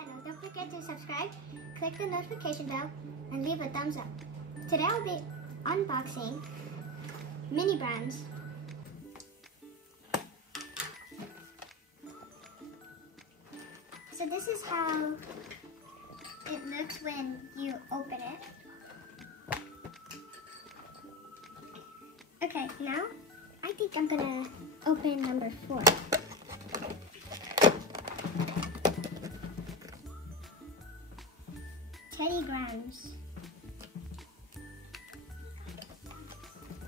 channel. Don't forget to subscribe, click the notification bell, and leave a thumbs up. Today I'll be unboxing mini brands. So this is how it looks when you open it. Okay, now I think I'm gonna open number 4. Teddy Grahams.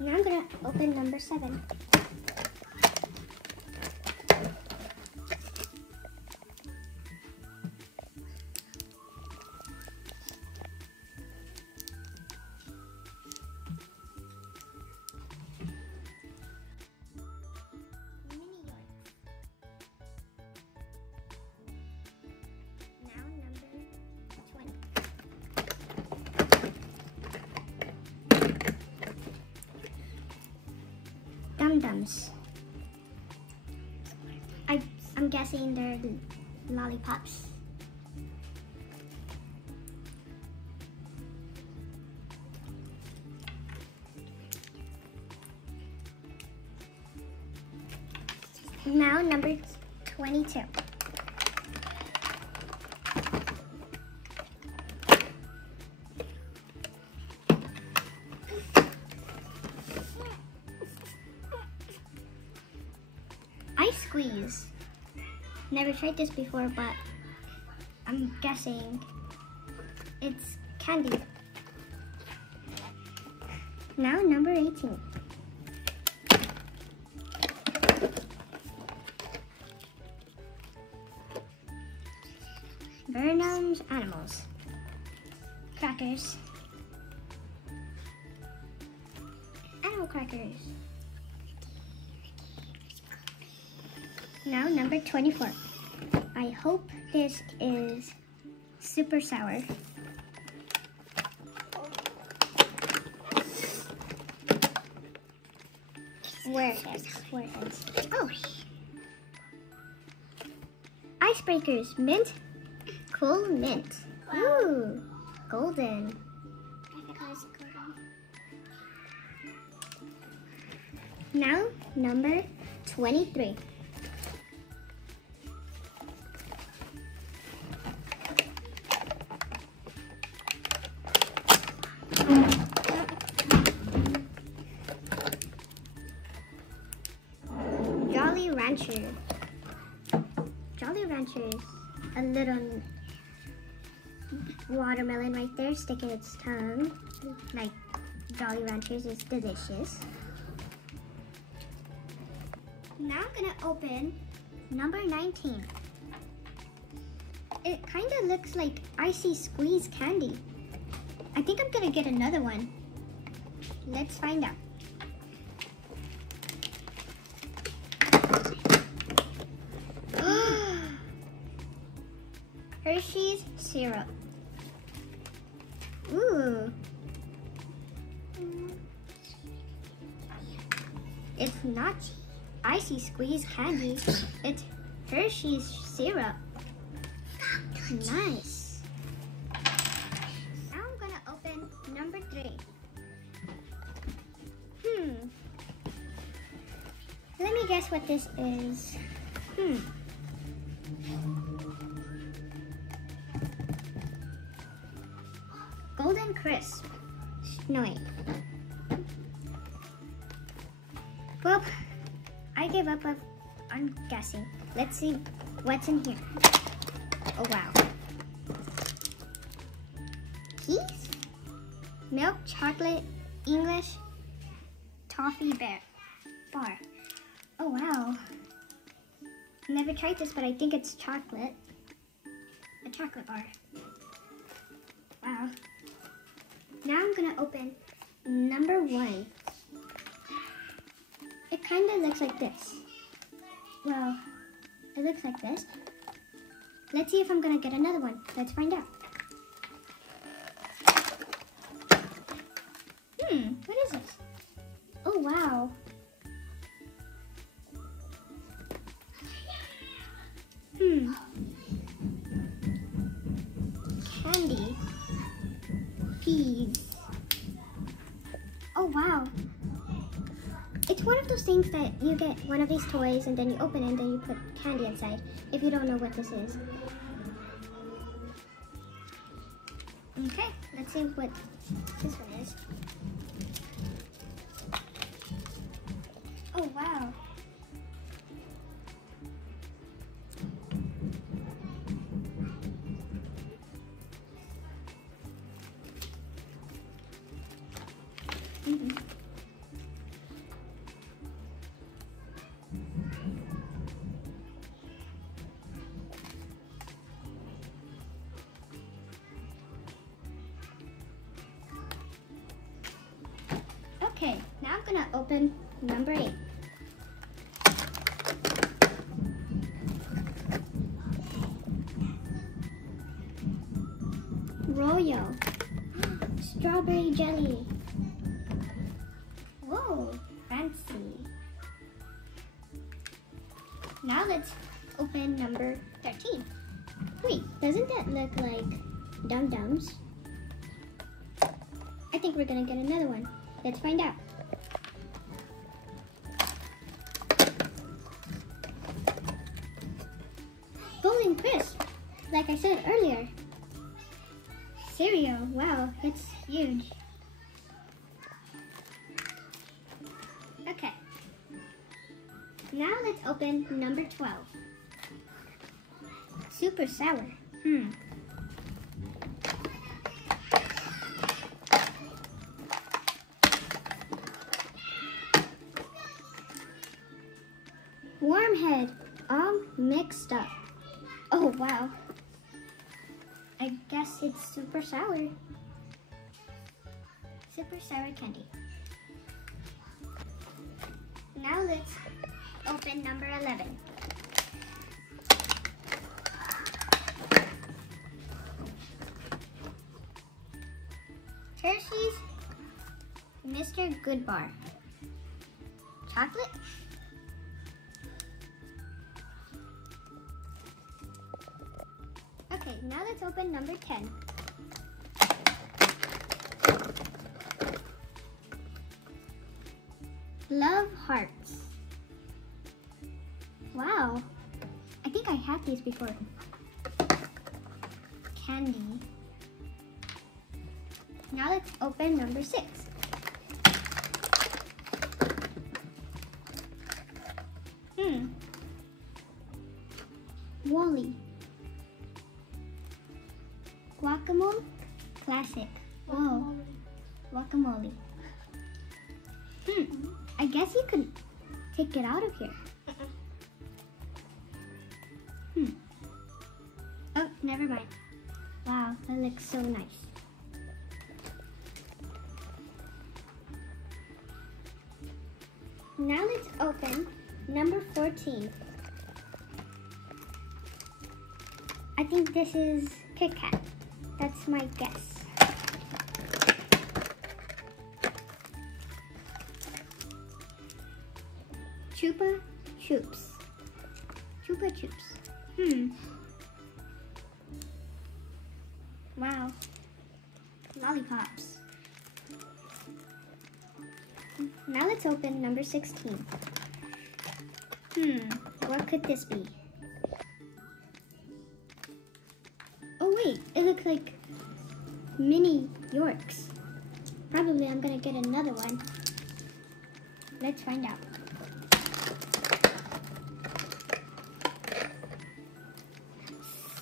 Now I'm gonna open number 7. Dum-Dums. I'm guessing they're lollipops. Now number 22. Ice Squeeze. Never tried this before, but I'm guessing it's candy. Now number 18. Burnham's Animals. Crackers. Animal crackers. Now number 24. I hope this is super sour. Warheads. Oh. Icebreakers. Mint. Cool mint. Ooh. Golden. Now number 23. Jolly Rancher. Jolly Ranchers. A little watermelon right there sticking its tongue. Like Jolly Ranchers is delicious. Now I'm gonna open number 19. It kind of looks like Icy Squeeze candy. I think I'm gonna get another one. Let's find out. Hershey's syrup. Ooh. It's not Icy Squeeze candy. It's Hershey's syrup. Nice. Now I'm gonna open number 3. Let me guess what this is. Golden Crisp. No, wait. Well, I gave up on guessing. Let's see what's in here. Oh, wow. Keys? Milk chocolate English toffee bar. Oh, wow. Never tried this, but I think it's chocolate. A chocolate bar. Wow. Now I'm gonna open number 1. It kind of looks like this. Well, it looks like this. Let's see if I'm gonna get another one. Let's find out. What is this? Oh, wow. It's one of those things that you get one of these toys and then you open it and then you put candy inside, if you don't know what this is. Okay, let's see what this one is. Oh, wow. Okay, now I'm gonna open number 8. Royal strawberry jelly. Whoa, fancy. Now let's open number 13. Wait, doesn't that look like Dum Dums? I think we're gonna get another one. Let's find out. Golden Crisp, like I said earlier. Cereal, wow, it's huge. Okay. Now let's open number 12. Super sour. Wormhead, all mixed up. Oh, wow. I guess it's super sour. Super sour candy. Now let's open number 11. Hershey's Mr. Goodbar. Chocolate? Okay, now let's open number 10. Love Hearts. Wow, I think I had these before. Candy. Now let's open number 6. Wally. Guacamole Classic. Whoa. Guacamole. I guess you could take it out of here. Oh, never mind. Wow, that looks so nice. Now let's open number 14. I think this is Kit Kat. That's my guess. Chupa Chups. Chupa Chups. Wow. Lollipops. Now let's open number 16. What could this be? Oh wait, it looks like mini Yorks. Probably I'm gonna get another one. Let's find out.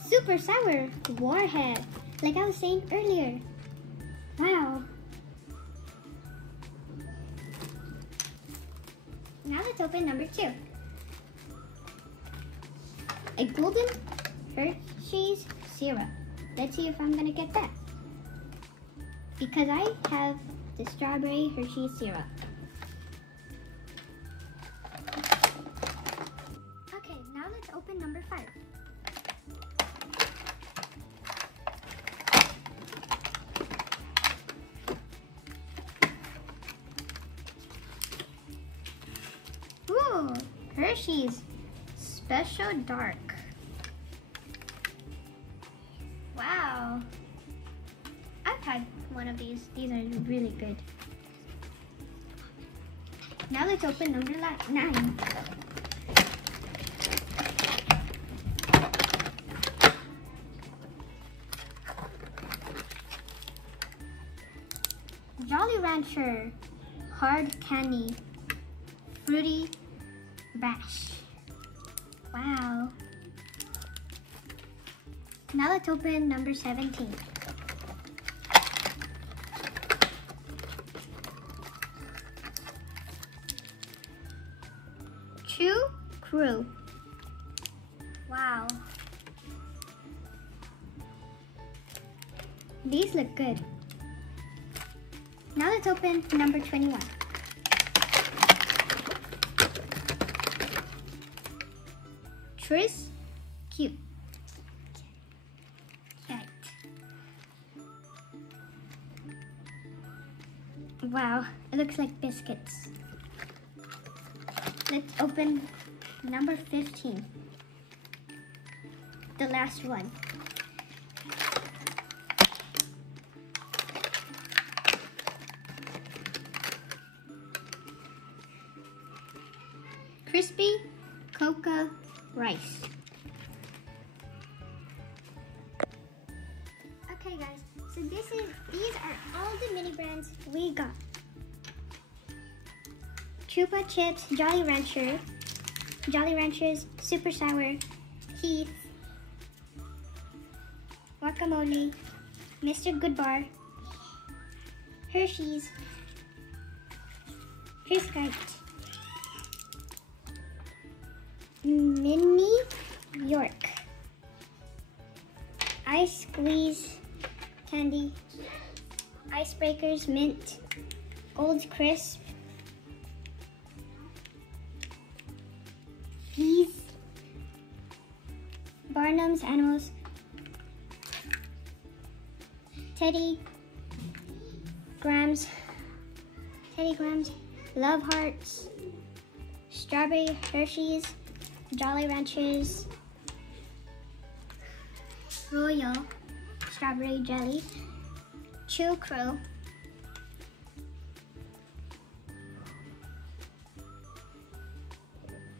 Super sour Warhead, like I was saying earlier. Wow. Now let's open number 2. A golden Hershey's syrup. Let's see if I'm gonna get that. Because I have the strawberry Hershey's syrup. Okay, now let's open number 5. Ooh, Hershey's Special Dark. Wow. I've had one of these. These are really good. Now let's open number 9. Jolly Rancher Hard Candy Fruity Bash. Wow. Now let's open number 17. Chew Crew. Wow. These look good. Now let's open number 21. Tris Cute. Cat. Wow, it looks like biscuits. Let's open number 15. The last one. Crispy Cocoa Rice. Okay guys, so these are all the mini brands we got. Chupa Chips, Jolly Rancher, Jolly Ranchers, Super Sour, Heath, Guacamole, Mr. Goodbar, Hershey's, Triscuit, Mini York, Ice Squeeze Candy, Icebreakers Mint, Gold Crisp, Peas, Barnum's Animals, Teddy Grahams, Love Hearts, Strawberry Hershey's, Jolly Ranchers, Royal Strawberry Jelly, Chew Crew,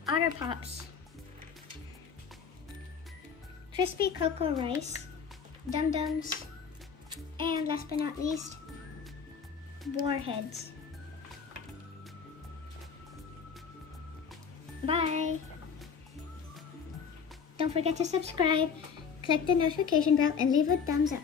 Otter Pops, Crispy Cocoa Rice, Dum Dums, and last but not least, Warheads. Bye! Don't forget to subscribe, click the notification bell, and leave a thumbs up.